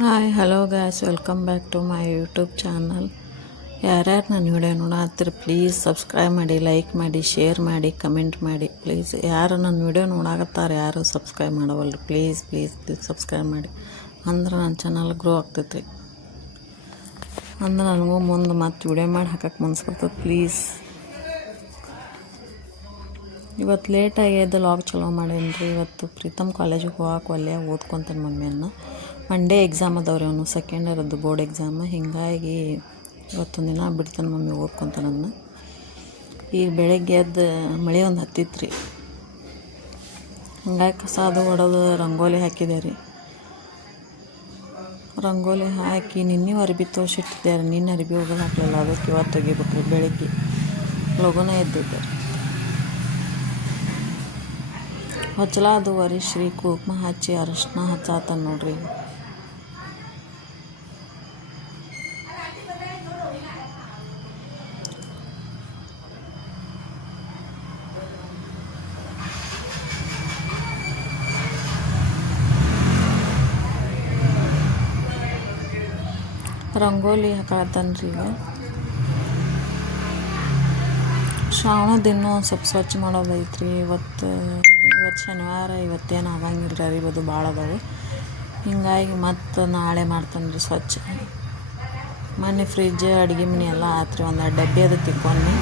Hi hello guys, welcome back to my YouTube channel. ಯಾರ್ಯಾರು ನನ್ನ video ನೋಡತ್ತೀರಿ please subscribe ಮಾಡಿ, ಲೈಕ್ ಮಾಡಿ, ಶೇರ್ ಮಾಡಿ, ಕಮೆಂಟ್ ಮಾಡಿ. ಪ್ಲೀಸ್ ಯಾರು ನನ್ನ ವಿಡಿಯೋ ನೋಡಾಕತ್ತಾರೆ ಯಾರು ಸಬ್ಸ್ಕ್ರೈಬ್ ಮಾಡವಲ್ರಿ. ಪ್ಲೀಸ್ ಪ್ಲೀಸ್ ಪ್ಲೀಸ್ ಸಬ್ಸ್ಕ್ರೈಬ್ ಮಾಡಿ, ಅಂದ್ರೆ ನನ್ನ ಚಾನಲ್ ಗ್ರೋ ಆಗ್ತೈತ್ರಿ. ಅಂದ್ರೆ ನನಗೂ ಮುಂದೆ ಮತ್ತೆ ವಿಡಿಯೋ ಮಾಡಿ ಹಾಕಕ್ಕೆ ಮನ್ಸು ಬರ್ತದೆ. ಪ್ಲೀಸ್ ಇವತ್ತು ಲೇಟಾಗಿ ಎದ್ದು ಲಾಗ್ ಚಲೋ ಮಾಡೇನಿ ರೀ. ಇವತ್ತು ಪ್ರೀತಮ್ ಕಾಲೇಜಿಗೆ ಹೋಗಕ್ಕೆ ಒಲ್ಲೆ ಓದ್ಕೊತಾನೆ ಮಮ್ಮಿಯನ್ನ. ಮಂಡೇ ಎಕ್ಸಾಮ್ ಅದಾವ್ರಿ, ಅವನು ಸೆಕೆಂಡ್ ಇಯರ್ದು ಬೋರ್ಡ್ ಎಕ್ಸಾಮ್. ಹೀಗಾಗಿ ಇವತ್ತೊಂದು ದಿನ ಬಿಡ್ತಾನೆ ಮಮ್ಮಿ ಓದ್ಕೊತಾನನ್ನು. ಈಗ ಬೆಳಗ್ಗೆ ಎದ್ದು ಮಳೆ ಒಂದು ಹತ್ತಿತ್ತು ರೀ. ಹಂಗಾಗಿ ಕಸ ಅದು ಹೊಡೆದು ರಂಗೋಲಿ ಹಾಕಿದೆ ರೀ. ರಂಗೋಲಿ ಹಾಕಿ ನಿನ್ನೆ ಅರ್ಬಿ ತೋರಿಸಿಟ್ಟಿದ್ದೆ ರೀ. ನಿನ್ನೆ ಅರ್ಬಿ ಹೋಗೋದು ಹಾಕಲಿಲ್ಲ, ಅದಕ್ಕೆ ಇವತ್ತು ತೆಗಿಬೇಕ್ರಿ. ಬೆಳಗ್ಗೆ ಲಘುನ ಎದ್ದಿದ್ದೆ ರೀ. ಹೊಚ್ಚಲ ಅದು ವರಿಶ್ರೀ ಕುಂಕುಮ ಹಚ್ಚಿ ಅರಶಿನ ಹಚ್ಚಾತಾನ ನೋಡ್ರಿ. ರಂಗೋಲಿ ಹಾಕತ್ತಾನ್ರಿ. ಈಗ ಶ್ರಾವಣದ ಇನ್ನೂ ಒಂದು ಸ್ವಲ್ಪ ಸ್ವಚ್ಛ ಮಾಡೋದೈತ್ರಿ. ಇವತ್ತು ಶನಿವಾರ, ಇವತ್ತೇನು ಆಗಂಗಿಲ್ಲ, ಅರಿಬೋದು ಭಾಳ ಅದಾವೆ. ಹಿಂಗಾಗಿ ಮತ್ತು ನಾಳೆ ಮಾಡ್ತಾನೆ ರೀ ಸ್ವಚ್ಛ. ಮೊನ್ನೆ ಫ್ರಿಜ್ ಅಡುಗೆ ಮನೆ ಎಲ್ಲ ಆತ್ರಿ, ಒಂದು ಡಬ್ಬಿ ಅದು ತಿಕ್ಕೊಂಡು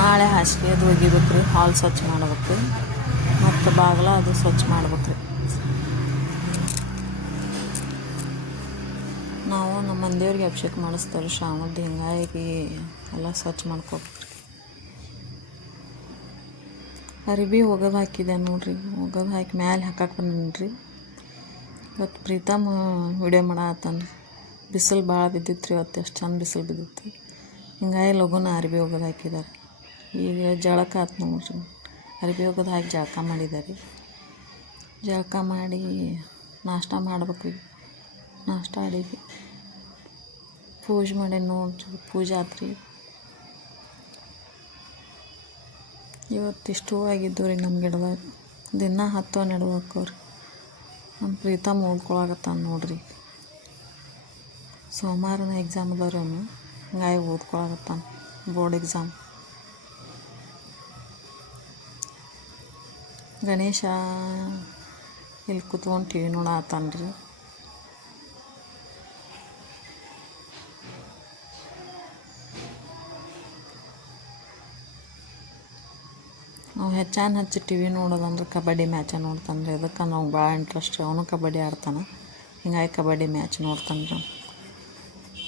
ನಾಳೆ ಹಾಸಿಗೆ ಅದು ಒಗಿಬೇಕು ರೀ. ಹಾಲ್ ಸ್ವಚ್ಛ ಮಾಡ್ಬೇಕು, ಮತ್ತು ಬಾಗಿಲ ಅದು ಸ್ವಚ್ಛ ಮಾಡ್ಬೇಕು ರೀ. ನಾವು ನಮ್ಮ ಮಂದಿಯವ್ರಿಗೆ ಅಭಿಷೇಕ ಮಾಡಿಸ್ತೇವೆ ರೀ ಶ್ರಾವಣದ್ದು. ಹಿಂಗಾಗಿ ಎಲ್ಲ ಸ್ವಚ್ಛ ಮಾಡ್ಕೋಬೇಕು ರೀ. ಅರಿಬಿ ಒಗದು ಹಾಕಿದೆ ನೋಡ್ರಿ. ಒಗದು ಹಾಕಿ ಮ್ಯಾಲೆ ಹಾಕಕ್ಕೆ ಬಂದೀನಿ. ಇವತ್ತು ಪ್ರೀತಮ್ ವಿಡಿಯೋ ಮಾಡತ್ತಾನ ರೀ. ಬಿಸಿಲು ಭಾಳ ಬಿದ್ದಿತ್ತು ರೀ ಇವತ್ತು. ಎಷ್ಟು ಚಂದ ಬಿಸಿಲು ಬಿದ್ದಿತ್ತು. ಹಿಂಗಾಗಿ ಲಘುನ ಅರಿಬಿ ಒಗದು ಹಾಕಿದ್ದಾರೆ. ಈಗ ಜಳಕ ಆತು ನೋಡ್ರಿ. ಅರಿಬಿ ಒಗದು ಹಾಕಿ ಜಳಕ ಮಾಡಿದ್ದಾರೆ. ಜಳಕ ಮಾಡಿ ನಾಷ್ಟ ಮಾಡ್ಬೇಕು ರೀ. ನಾಷ್ಟ ಅಡಿಗೆ ಪೂಜೆ ಮಾಡಿ ನೋಡ್ರಿ. ಪೂಜೆ ಆತ್ರಿ. ಇವತ್ತಿಷ್ಟು ಆಗಿದ್ದು ರೀ ನಮ್ಮ ಗಿಡದಾಗ. ದಿನ 10-12 ಹಾಕವ್ರಿ. ನಮ್ಮ ಪ್ರೀತಮ್ ಓದ್ಕೊಳಕತ್ತಾನ ನೋಡ್ರಿ. ಸೋಮವಾರನ ಎಕ್ಸಾಮ್ ಅದಾವ್ರಿ ಅವನು. ಹಿಂಗಾಗಿ ಓದ್ಕೊಳಕತ್ತಾನ ಬೋರ್ಡ್ ಎಕ್ಸಾಮ್. ಗಣೇಶ ಇಲ್ಲಿ ಕೂತ್ಕೊಂಡು ಟಿ ವಿ ನೋಡತ್ತಾನ ರೀ. ನಾವು ಹೆಚ್ಚು ಟಿ ವಿ ನೋಡೋದಂದ್ರೆ ಕಬಡ್ಡಿ ಮ್ಯಾಚ ನೋಡ್ತಾನೆ ರೀ. ಅದಕ್ಕೆ ನಾವು ಭಾಳ ಇಂಟ್ರೆಸ್ಟ್ ರೀ. ಅವನು ಕಬಡ್ಡಿ ಆಡ್ತಾನೆ. ಹಿಂಗಾಗಿ ಕಬಡ್ಡಿ ಮ್ಯಾಚ್ ನೋಡ್ತಾನೆ ರೀ.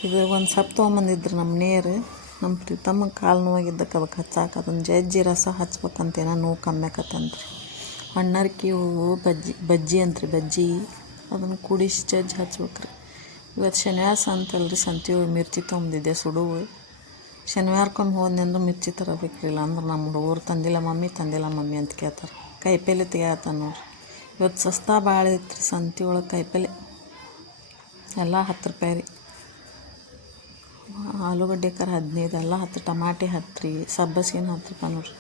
ಇದು ಒಂದು ಸೊಪ್ಪು ತೊಗೊಂಬಂದಿದ್ರು ನಮ್ಮ ನೀರು. ನಮ್ಮ ಪ್ರೀತಮ್ಮ ಕಾಲು ನೋವಾಗಿದ್ದಕ್ಕೆ ಅದಕ್ಕೆ ಹಚ್ಚಾಕ ಅದನ್ನು ಜಜ್ಜಿ ರಸ ಹಚ್ಬೇಕಂತೇನೋ ನೋವು ಕಮ್ಮಿ ಆಕತ್ತಂತ್ರಿ. ಹಣ್ಣರ್ಕಿ ಹೂವು ಬಜ್ಜಿ ಅಂತ್ರಿ. ಬಜ್ಜಿ ಅದನ್ನು ಕುಡಿಸಿ ಜಜ್ಜಿ ಹಚ್ಬೇಕ್ರಿ. ಇವತ್ತು ಶನಿವಾರ ಸಂತಲ್ರಿ. ಸಂತೆ ಮಿರ್ಚಿ ತೊಗೊಂಬಂದಿದ್ದೆ ಸುಡುವು. ಶನಿವಾರಕ್ಕೊಮ್ಮೆ ಹೋದ್ನೆ ಅಂದ್ರೆ ಮಿರ್ಚಿ ತರಬೇಕ್ರಿ. ಇಲ್ಲ ಅಂದ್ರೆ ನಮ್ಮ ಹುಡುಗರು ತಂದಿಲ್ಲ ಮಮ್ಮಿ ಅಂತ ಕೇಳ್ತಾರೆ. ಕಾಯಿಪಲ್ಲೆ ತೆಗಿಯತ್ತಾನ ನೋಡ್ರಿ. ಇವತ್ತು ಸಸ್ತಾ ಭಾಳ ಐತ್ರಿ ಸಂತೆ ಒಳಗೆ. ಕಾಯಿಪಲ್ಲೆ ಎಲ್ಲ 10 ರೂಪಾಯಿ ರೀ. ಆಲೂಗಡ್ಡೆ 15, ಎಲ್ಲ 10. ಟಮಾಟೆ 10 ರೀ. ಸಬ್ಬಸ್ಗಿನ 10 ರೂಪಾಯಿ ನೋಡ್ರಿ.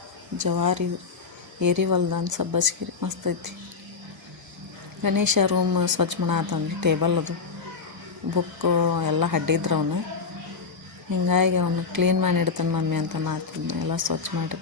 ಜವಾರಿ ಏರಿ ಹೊಲ್ದಂದು ಸಬ್ಬಸ್ಗಿ ರೀ. ಮಸ್ತ್ ಐತಿ. ಗಣೇಶ ರೂಮ್ ಸ್ವಚ್ಛ ಮಾಡತ್ತಾನ. ಟೇಬಲ್ ಅದು ಬುಕ್ಕು ಎಲ್ಲ ಹಡ್ಡಿದ್ರು ಅವನು. ಹಿಂಗಾಗಿ ಅವನು ಕ್ಲೀನ್ ಮಾಡಿ ಇಡ್ತಾನೆ ಮಮ್ಮಿ ಅಂತ ಮಾತಿದ್ನ. ಎಲ್ಲ ಸ್ವಚ್ಛ ಮಾಡಿ